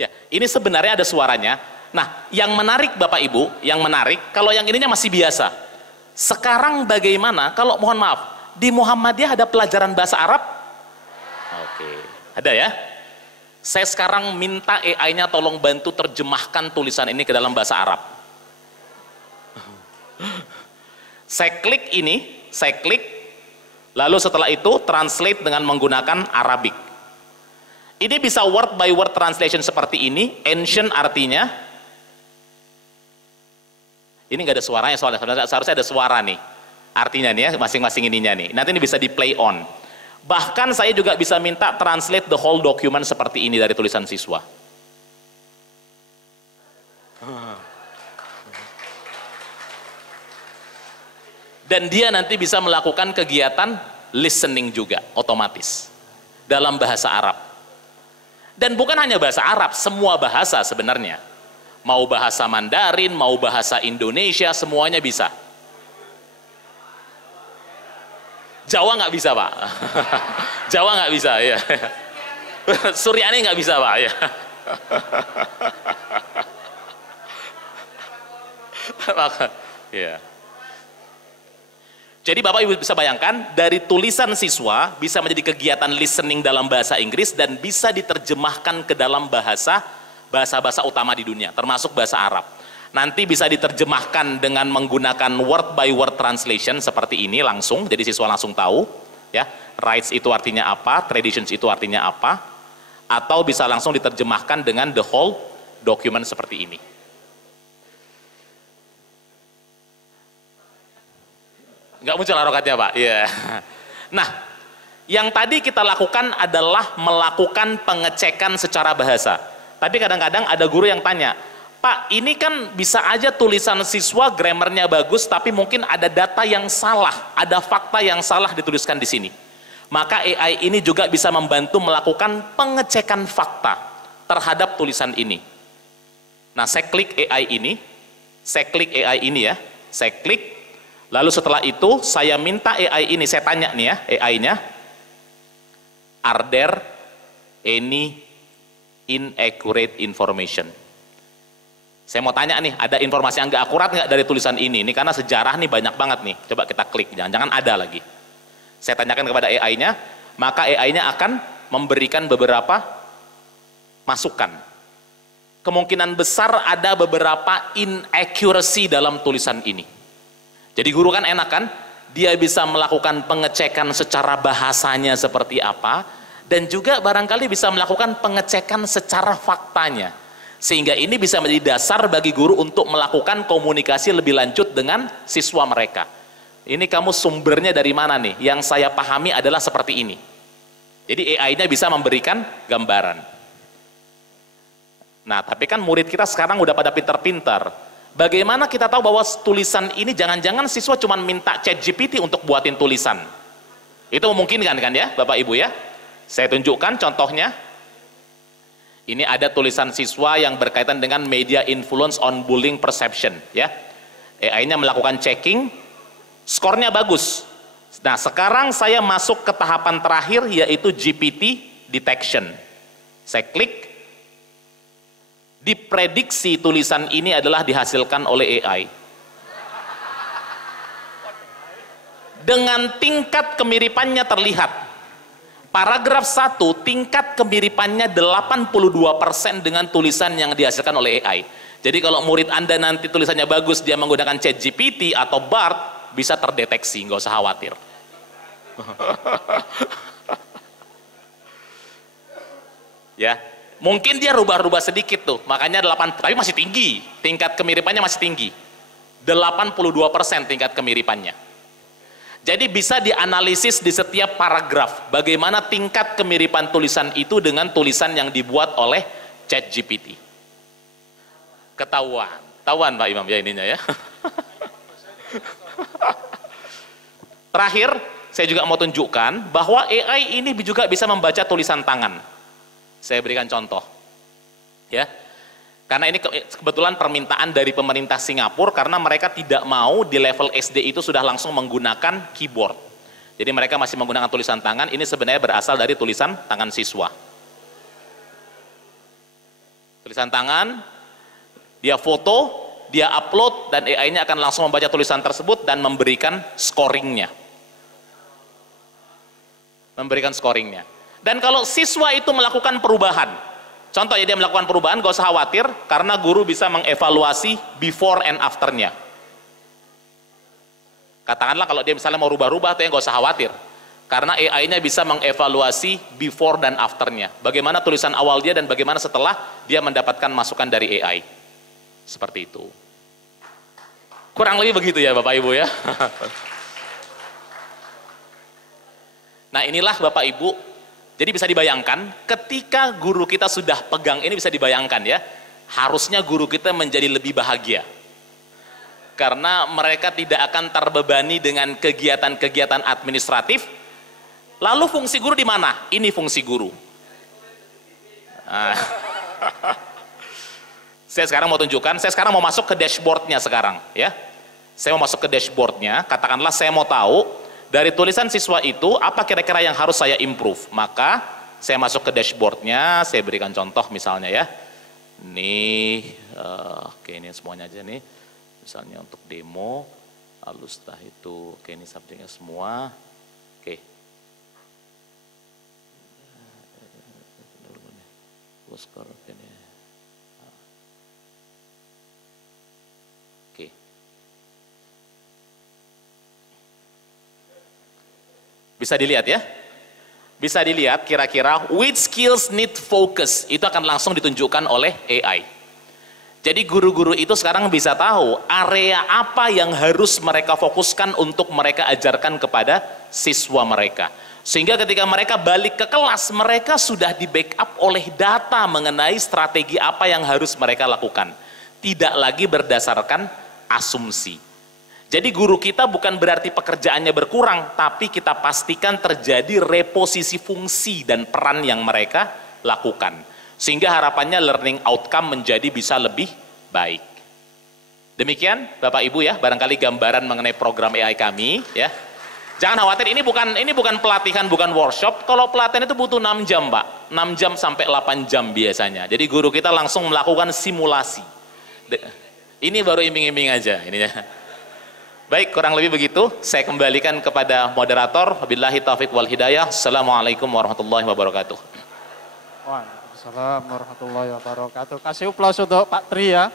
Ya, ini sebenarnya ada suaranya. Nah, yang menarik Bapak Ibu, kalau yang ininya masih biasa. Sekarang bagaimana kalau mohon maaf, di Muhammadiyah ada pelajaran bahasa Arab? Oke, ada ya? Saya sekarang minta AI-nya tolong bantu terjemahkan tulisan ini ke dalam bahasa Arab. Saya klik ini, lalu setelah itu translate dengan menggunakan Arabic. Ini bisa word by word translation seperti ini. Ancient artinya, ini nggak ada suaranya soalnya, seharusnya ada suara nih. Artinya nih ya, masing-masing ininya nih. Nanti ini bisa di play on. Bahkan saya juga bisa minta translate the whole document seperti ini dari tulisan siswa. Dan dia nanti bisa melakukan kegiatan listening juga, otomatis. Dalam bahasa Arab. Dan bukan hanya bahasa Arab, semua bahasa sebenarnya. Mau bahasa Mandarin, mau bahasa Indonesia, semuanya bisa. Jawa nggak bisa Pak. Jawa nggak bisa ya. Suryani nggak bisa Pak ya. Ya. Jadi Bapak Ibu bisa bayangkan, dari tulisan siswa bisa menjadi kegiatan listening dalam bahasa Inggris dan bisa diterjemahkan ke dalam bahasa bahasa-bahasa utama di dunia, termasuk bahasa Arab. Nanti bisa diterjemahkan dengan menggunakan word by word translation seperti ini langsung, jadi siswa langsung tahu, ya, rights itu artinya apa, traditions itu artinya apa, atau bisa langsung diterjemahkan dengan the whole document seperti ini. Nggak muncul harokatnya Pak? Iya. Nah, yang tadi kita lakukan adalah melakukan pengecekan secara bahasa. Tapi kadang-kadang ada guru yang tanya, Pak, ini kan bisa aja tulisan siswa grammarnya bagus, tapi mungkin ada data yang salah, ada fakta yang salah dituliskan di sini. Maka AI ini juga bisa membantu melakukan pengecekan fakta terhadap tulisan ini. Nah, saya klik AI ini, ya, saya klik, lalu setelah itu saya minta AI ini, saya tanya nih ya, AI-nya, are there any inaccurate information? Saya mau tanya nih, ada informasi yang nggak akurat nggak dari tulisan ini? Ini karena sejarah nih banyak banget nih. Coba kita klik, jangan-jangan ada lagi. Saya tanyakan kepada AI-nya, maka AI-nya akan memberikan beberapa masukan. Kemungkinan besar ada beberapa inaccuracy dalam tulisan ini. Jadi guru kan enak kan? Dia bisa melakukan pengecekan secara bahasanya seperti apa, dan juga barangkali bisa melakukan pengecekan secara faktanya. Sehingga ini bisa menjadi dasar bagi guru untuk melakukan komunikasi lebih lanjut dengan siswa mereka. Ini kamu sumbernya dari mana nih? Yang saya pahami adalah seperti ini. Jadi AI-nya bisa memberikan gambaran. Nah, tapi kan murid kita sekarang udah pada pintar-pintar. Bagaimana kita tahu bahwa tulisan ini jangan-jangan siswa cuma minta ChatGPT untuk buatin tulisan? Itu memungkinkan kan ya, Bapak Ibu ya? Saya tunjukkan contohnya. Ini ada tulisan siswa yang berkaitan dengan media influence on bullying perception, ya. AI-nya melakukan checking, skornya bagus. Nah, sekarang saya masuk ke tahapan terakhir, yaitu GPT detection. Saya klik, diprediksi tulisan ini adalah dihasilkan oleh AI. Dengan tingkat kemiripannya terlihat. Paragraf 1, tingkat kemiripannya 82% dengan tulisan yang dihasilkan oleh AI. Jadi kalau murid Anda nanti tulisannya bagus, dia menggunakan ChatGPT atau BART, bisa terdeteksi, nggak usah khawatir. Ya, mungkin dia rubah-rubah sedikit tuh, makanya 8, tapi masih tinggi, tingkat kemiripannya masih tinggi. 82% tingkat kemiripannya. Jadi bisa dianalisis di setiap paragraf bagaimana tingkat kemiripan tulisan itu dengan tulisan yang dibuat oleh ChatGPT. Ketahuan Pak Imam ya ininya ya. Terakhir, saya juga mau tunjukkan bahwa AI ini juga bisa membaca tulisan tangan. Saya berikan contoh. Ya. Karena ini kebetulan permintaan dari pemerintah Singapura karena mereka tidak mau di level SD itu sudah langsung menggunakan keyboard. Jadi mereka masih menggunakan tulisan tangan, ini sebenarnya berasal dari tulisan tangan siswa. Tulisan tangan, dia foto, dia upload, dan AI-nya akan langsung membaca tulisan tersebut dan memberikan scoringnya. Dan kalau siswa itu melakukan perubahan, contoh ya dia melakukan perubahan, gak usah khawatir karena guru bisa mengevaluasi before and afternya. Katakanlah kalau dia misalnya mau rubah-rubah tuh ya gak usah khawatir karena AI-nya bisa mengevaluasi before dan afternya. Bagaimana tulisan awal dia dan bagaimana setelah dia mendapatkan masukan dari AI. Seperti itu. Kurang lebih begitu ya Bapak Ibu ya. Nah inilah Bapak Ibu. Jadi bisa dibayangkan ketika guru kita sudah pegang ini, bisa dibayangkan ya, harusnya guru kita menjadi lebih bahagia. Karena mereka tidak akan terbebani dengan kegiatan-kegiatan administratif. Lalu fungsi guru di mana? Ini fungsi guru. Nah. Saya sekarang mau tunjukkan, saya sekarang mau masuk ke dashboardnya sekarang ya. Saya mau masuk ke dashboardnya, katakanlah saya mau tahu dari tulisan siswa itu, apa kira-kira yang harus saya improve? Maka, saya masuk ke dashboardnya, saya berikan contoh misalnya ya. Nih, oke ini semuanya aja nih. Misalnya untuk demo, lalu setelah itu, oke ini subjeknya semua. Oke. Bisa dilihat ya? Bisa dilihat kira-kira which skills need focus, itu akan langsung ditunjukkan oleh AI. Jadi guru-guru itu sekarang bisa tahu area apa yang harus mereka fokuskan untuk mereka ajarkan kepada siswa mereka. Sehingga ketika mereka balik ke kelas, mereka sudah di backup oleh data mengenai strategi apa yang harus mereka lakukan. Tidak lagi berdasarkan asumsi. Jadi guru kita bukan berarti pekerjaannya berkurang, tapi kita pastikan terjadi reposisi fungsi dan peran yang mereka lakukan. Sehingga harapannya learning outcome menjadi bisa lebih baik. Demikian Bapak Ibu ya, barangkali gambaran mengenai program AI kami ya. Jangan khawatir, ini bukan pelatihan, bukan workshop. Kalau pelatihan itu butuh 6 jam Pak, 6 jam sampai 8 jam biasanya. Jadi guru kita langsung melakukan simulasi. Ini baru iming-iming aja ininya. Baik, kurang lebih begitu. Saya kembalikan kepada moderator. Wabillahi taufiq wal hidayah. Assalamualaikum warahmatullahi wabarakatuh. Waalaikumsalam warahmatullahi wabarakatuh. Kasih aplaus untuk Pak Tri ya.